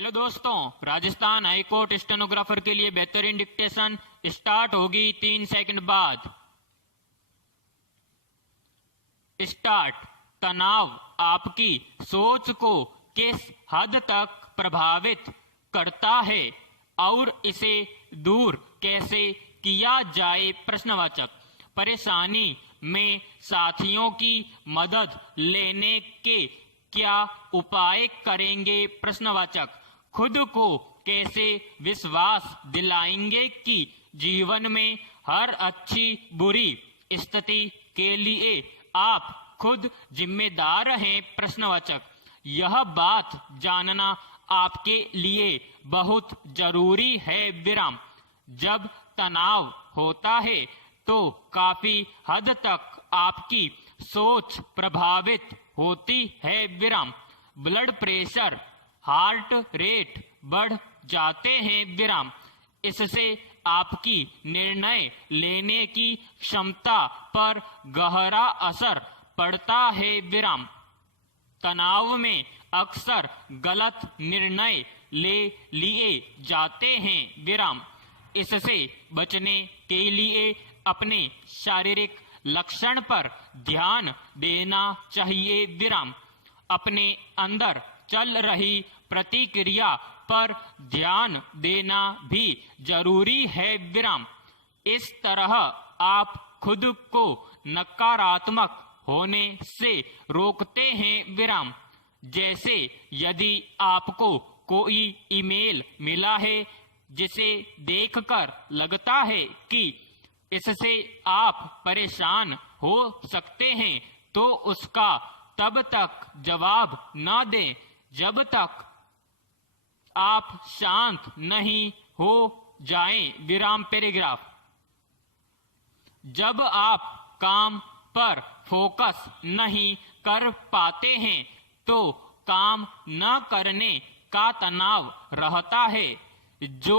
Hello दोस्तों, Rajasthan high court stenographer के लिए बेहतरीन डिक्टेशन स्टार्ट होगी 3 सेकंड बाद। स्टार्ट। तनाव आपकी सोच को किस हद तक प्रभावित करता है और इसे दूर कैसे किया जाए? प्रश्नवाचक। परेशानी में साथियों की मदद लेने के क्या उपाय करेंगे? प्रश्नवाचक। खुद को कैसे विश्वास दिलाएंगे कि जीवन में हर अच्छी बुरी स्थिति के लिए आप खुद जिम्मेदार हैं? प्रश्नवाचक। यह बात जानना आपके लिए बहुत जरूरी है। विराम। जब तनाव होता है तो काफी हद तक आपकी सोच प्रभावित होती है। विराम। ब्लड प्रेशर, हार्ट रेट बढ़ जाते हैं। विराम। इससे आपकी निर्णय लेने की क्षमता पर गहरा असर पड़ता है। विराम। तनाव में अक्सर गलत निर्णय ले लिए जाते हैं। विराम। इससे बचने के लिए अपने शारीरिक लक्षण पर ध्यान देना चाहिए। विराम। अपने अंदर चल रही प्रतिक्रिया पर ध्यान देना भी जरूरी है। विराम। इस तरह आप खुद को नकारात्मक होने से रोकते हैं। विराम। जैसे यदि आपको कोई ईमेल मिला है जिसे देखकर लगता है कि इससे आप परेशान हो सकते हैं, तो उसका तब तक जवाब न दें जब तक आप शांत नहीं हो जाएं। विराम। पैराग्राफ। जब आप काम पर फोकस नहीं कर पाते हैं तो काम न करने का तनाव रहता है, जो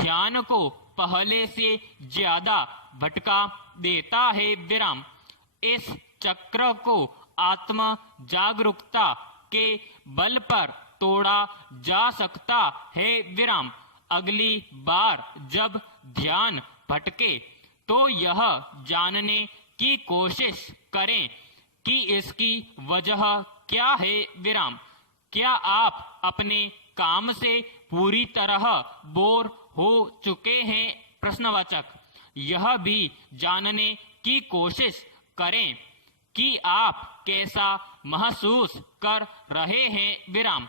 ध्यान को पहले से ज्यादा भटका देता है। विराम। इस चक्र को आत्म जागरूकता के बल पर तोड़ा जा सकता है। विराम। अगली बार जब ध्यान भटके तो यह जानने की कोशिश करें कि इसकी वजह क्या है। विराम। क्या आप अपने काम से पूरी तरह बोर हो चुके हैं? प्रश्नवाचक। यह भी जानने की कोशिश करें कि आप कैसा महसूस कर रहे हैं। विराम।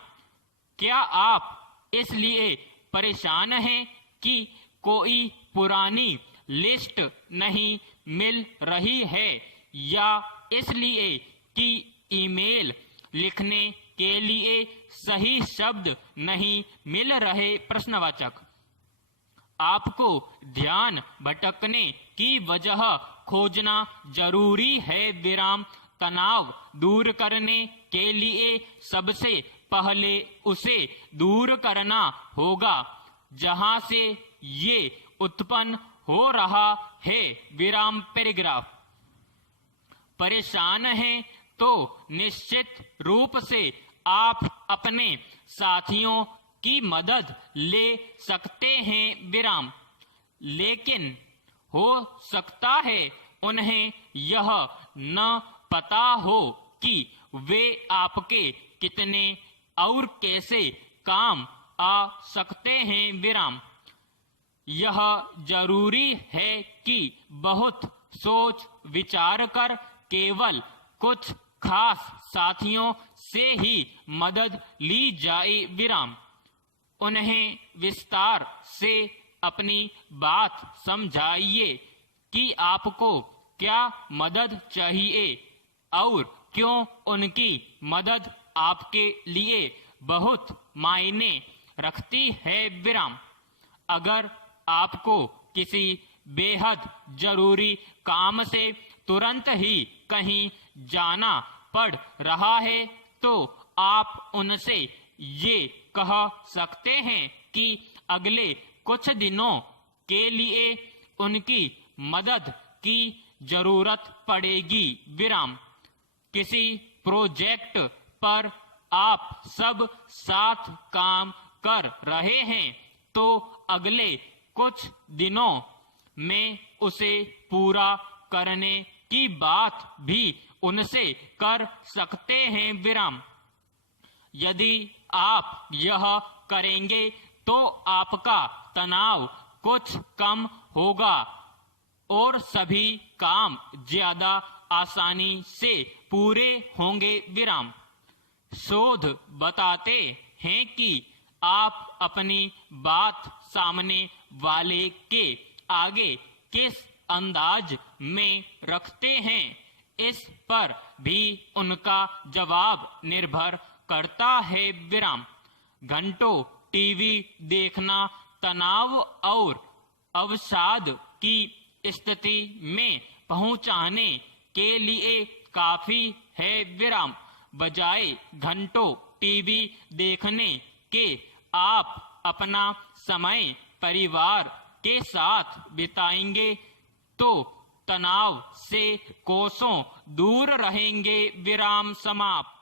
क्या आप इसलिए परेशान हैं कि कोई पुरानी लिस्ट नहीं मिल रही है, या इसलिए कि ईमेल लिखने के लिए सही शब्द नहीं मिल रहे? प्रश्नवाचक। आपको ध्यान भटकने की वजह खोजना जरूरी है। विराम। तनाव दूर करने के लिए सबसे पहले उसे दूर करना होगा जहां से ये उत्पन्न हो रहा है। विराम। पैराग्राफ। परेशान हैं तो निश्चित रूप से आप अपने साथियों की मदद ले सकते हैं। विराम। लेकिन हो सकता है उन्हें यह न पता हो कि वे आपके कितने और कैसे काम आ सकते हैं। विराम। यह जरूरी है कि बहुत सोच विचार कर केवल कुछ खास साथियों से ही मदद ली जाए। विराम। उन्हें विस्तार से अपनी बात समझाइए कि आपको क्या मदद चाहिए और क्यों उनकी मदद आपके लिए बहुत मायने रखती है। विराम। अगर आपको किसी बेहद जरूरी काम से तुरंत ही कहीं जाना पड़ रहा है तो आप उनसे ये कह सकते हैं कि अगले कुछ दिनों के लिए उनकी मदद की जरूरत पड़ेगी। विराम। किसी प्रोजेक्ट पर आप सब साथ काम कर रहे हैं तो अगले कुछ दिनों में उसे पूरा करने की बात भी उनसे कर सकते हैं विराम। यदि आप यह करेंगे तो आपका तनाव कुछ कम होगा और सभी काम ज्यादा आसानी से पूरे होंगे विराम। शोध बताते हैं कि आप अपनी बात सामने वाले के आगे किस अंदाज में रखते हैं इस पर भी उनका जवाब निर्भर करता है विराम। घंटों टीवी देखना तनाव और अवसाद की स्थिति में पहुंचाने के लिए काफी है विराम। बजाय घंटों टीवी देखने के आप अपना समय परिवार के साथ बिताएंगे तो तनाव से कोसों दूर रहेंगे विराम समाप्त।